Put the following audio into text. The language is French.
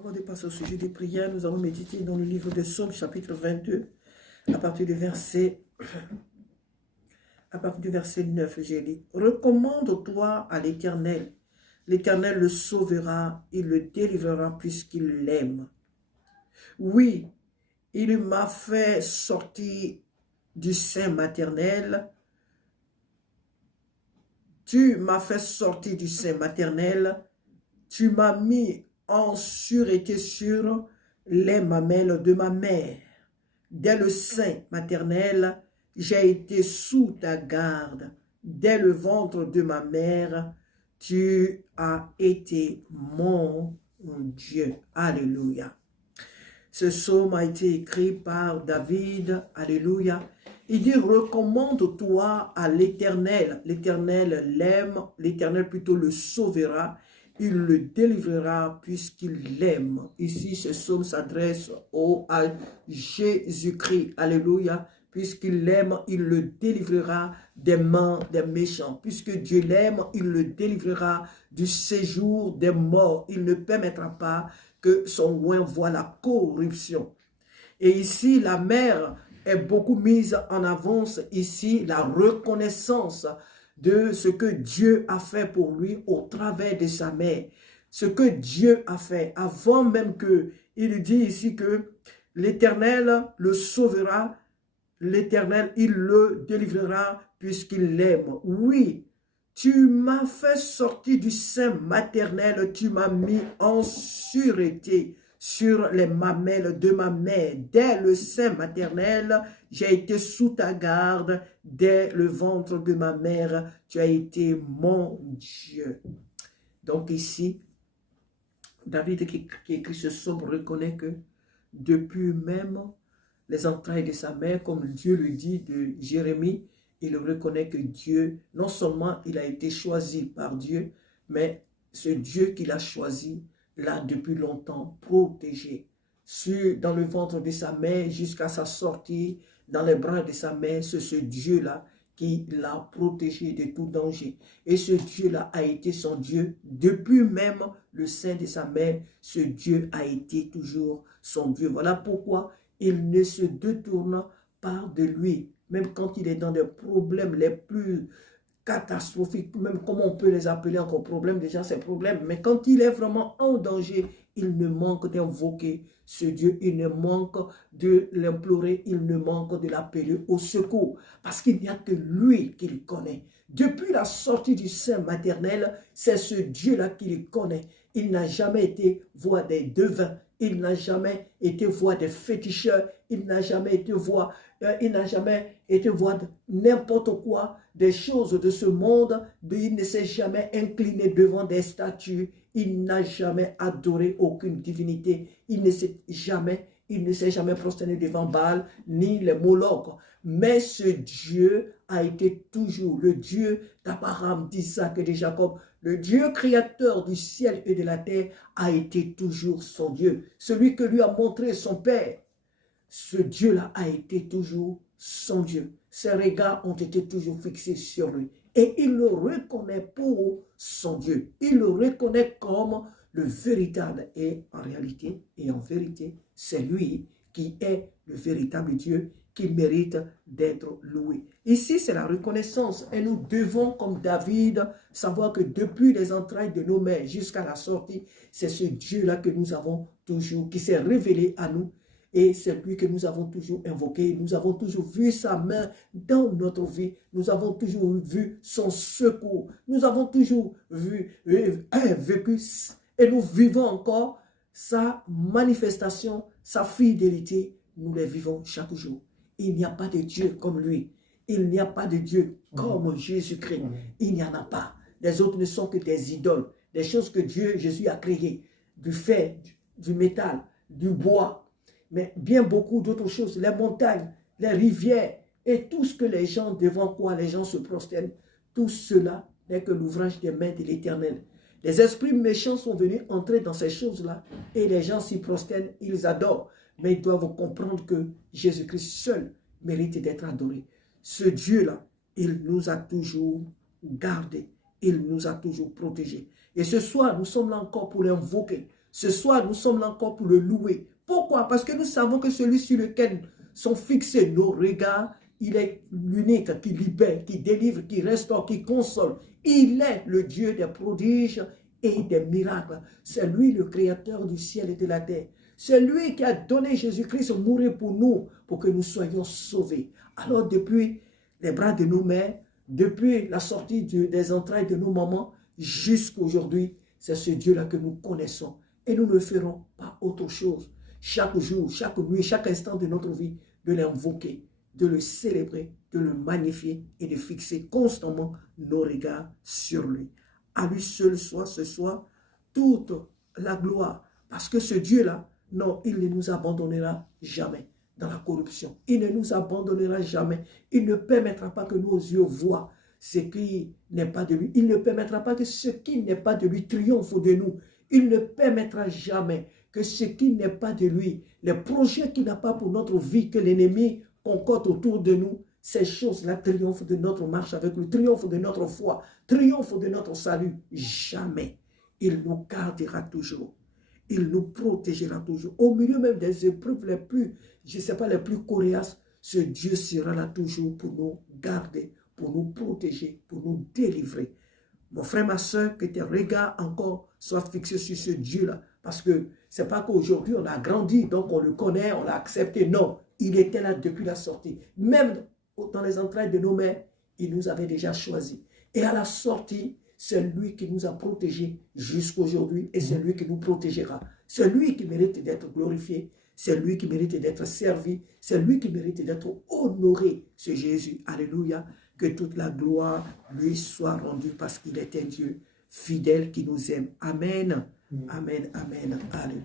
Avant de passer au sujet des prières, nous allons méditer dans le livre de Psaumes, chapitre 22, à partir du verset 9, j'ai dit, « Recommande-toi à l'Éternel. L'Éternel le sauvera, il le délivrera puisqu'il l'aime. Oui, il m'a fait sortir du sein maternel. Tu m'as fait sortir du sein maternel. Tu m'as mis en sûreté sur les mamelles de ma mère. Dès le sein maternel, j'ai été sous ta garde. Dès le ventre de ma mère, tu as été mon Dieu. » Alléluia. Ce psaume a été écrit par David. Alléluia. Il dit, recommande-toi à l'Éternel. L'Éternel l'aime, l'Éternel plutôt le sauvera. Il le délivrera puisqu'il l'aime. Ici, ce psaume s'adresse à Jésus-Christ. Alléluia. Puisqu'il l'aime, il le délivrera des mains des méchants. Puisque Dieu l'aime, il le délivrera du séjour des morts. Il ne permettra pas que son oin voie la corruption. Et ici, la mère est beaucoup mise en avance. Ici, la reconnaissance de ce que Dieu a fait pour lui au travers de sa mère. Ce que Dieu a fait avant même que, il dit ici que l'Éternel le sauvera, l'Éternel, il le délivrera puisqu'il l'aime. Oui, tu m'as fait sortir du sein maternel, tu m'as mis en sûreté sur les mamelles de ma mère. Dès le sein maternel, j'ai été sous ta garde. Dès le ventre de ma mère, tu as été mon Dieu. Donc ici, David qui écrit ce psaume reconnaît que depuis même les entrailles de sa mère, comme Dieu le dit de Jérémie, il reconnaît que Dieu, non seulement il a été choisi par Dieu, mais ce Dieu qu'il a choisi l'a depuis longtemps protégé. Dans le ventre de sa mère, jusqu'à sa sortie, dans les bras de sa mère, c'est ce Dieu-là qui l'a protégé de tout danger. Et ce Dieu-là a été son Dieu depuis même le sein de sa mère. Ce Dieu a été toujours son Dieu. Voilà pourquoi il ne se détourne pas de lui. Même quand il est dans des problèmes les plus catastrophiques, même comment on peut les appeler encore problèmes, déjà c'est problème, mais quand il est vraiment en danger, il ne manque d'invoquer ce Dieu, il ne manque de l'implorer, il ne manque de l'appeler au secours, parce qu'il n'y a que lui qu'il connaît. Depuis la sortie du sein maternel, c'est ce Dieu-là qu'il connaît. Il n'a jamais été voix des devins, il n'a jamais été voix des féticheurs, il n'a jamais été voix de n'importe quoi, des choses de ce monde. Il ne s'est jamais incliné devant des statues, il n'a jamais adoré aucune divinité, il ne s'est jamais prosterné devant Baal ni les Molochs. Mais ce Dieu a été toujours le Dieu d'Abraham, d'Isaac et de Jacob. Le Dieu créateur du ciel et de la terre a été toujours son Dieu. Celui que lui a montré son Père. Ce Dieu-là a été toujours son Dieu. Ses regards ont été toujours fixés sur lui. Et il le reconnaît pour son Dieu. Il le reconnaît comme le véritable. Et en réalité, et en vérité, c'est lui qui est le véritable Dieu qui mérite d'être loué. Ici, c'est la reconnaissance. Et nous devons, comme David, savoir que depuis les entrailles de nos mères jusqu'à la sortie, c'est ce Dieu-là que nous avons toujours, qui s'est révélé à nous. Et c'est lui que nous avons toujours invoqué. Nous avons toujours vu sa main dans notre vie. Nous avons toujours vu son secours. Nous avons toujours vécu et nous vivons encore sa manifestation, sa fidélité. Nous les vivons chaque jour. Il n'y a pas de Dieu comme lui. Il n'y a pas de Dieu comme Jésus-Christ. Il n'y en a pas. Les autres ne sont que des idoles. Des choses que Jésus a créées. Du fer, du métal, du bois. Mais bien beaucoup d'autres choses, les montagnes, les rivières et tout ce que les gens, devant quoi les gens se prosternent, tout cela n'est que l'ouvrage des mains de l'Éternel. Les esprits méchants sont venus entrer dans ces choses-là et les gens s'y prosternent, ils adorent. Mais ils doivent comprendre que Jésus-Christ seul mérite d'être adoré. Ce Dieu-là, il nous a toujours gardés, il nous a toujours protégés. Et ce soir, nous sommes là encore pour l'invoquer. Ce soir, nous sommes là encore pour le louer. Pourquoi? Parce que nous savons que celui sur lequel sont fixés nos regards, il est l'unique qui libère, qui délivre, qui restaure, qui console. Il est le Dieu des prodiges et des miracles. C'est lui le créateur du ciel et de la terre. C'est lui qui a donné Jésus-Christ mourir pour nous, pour que nous soyons sauvés. Alors depuis les bras de nos mères, depuis la sortie des entrailles de nos mamans, jusqu'à aujourd'hui, c'est ce Dieu-là que nous connaissons. Et nous ne ferons pas autre chose. Chaque jour, chaque nuit, chaque instant de notre vie, de l'invoquer, de le célébrer, de le magnifier et de fixer constamment nos regards sur lui. À lui seul soit ce soir toute la gloire. Parce que ce Dieu-là, non, il ne nous abandonnera jamais dans la corruption. Il ne nous abandonnera jamais. Il ne permettra pas que nos yeux voient ce qui n'est pas de lui. Il ne permettra pas que ce qui n'est pas de lui triomphe de nous. Il ne permettra jamais que ce qui n'est pas de lui, les projets qu'il n'a pas pour notre vie, que l'ennemi concorde autour de nous, ces choses-là triomphent de notre marche avec lui, triomphent de notre foi, triomphent de notre salut. Jamais. Il nous gardera toujours. Il nous protégera toujours. Au milieu même des épreuves les plus, je ne sais pas, les plus coriaces, ce Dieu sera là toujours pour nous garder, pour nous protéger, pour nous délivrer. Mon frère, ma soeur, que tes regards encore soient fixés sur ce Dieu-là. Parce que ce n'est pas qu'aujourd'hui on a grandi, donc on le connaît, on l'a accepté. Non, il était là depuis la sortie. Même dans les entrailles de nos mères, il nous avait déjà choisis. Et à la sortie, c'est lui qui nous a protégés jusqu'à aujourd'hui et c'est lui qui nous protégera. C'est lui qui mérite d'être glorifié, c'est lui qui mérite d'être servi, c'est lui qui mérite d'être honoré, c'est Jésus. Alléluia. Que toute la gloire lui soit rendue parce qu'il est un Dieu fidèle qui nous aime. Amen. Amen. Amen. Alléluia.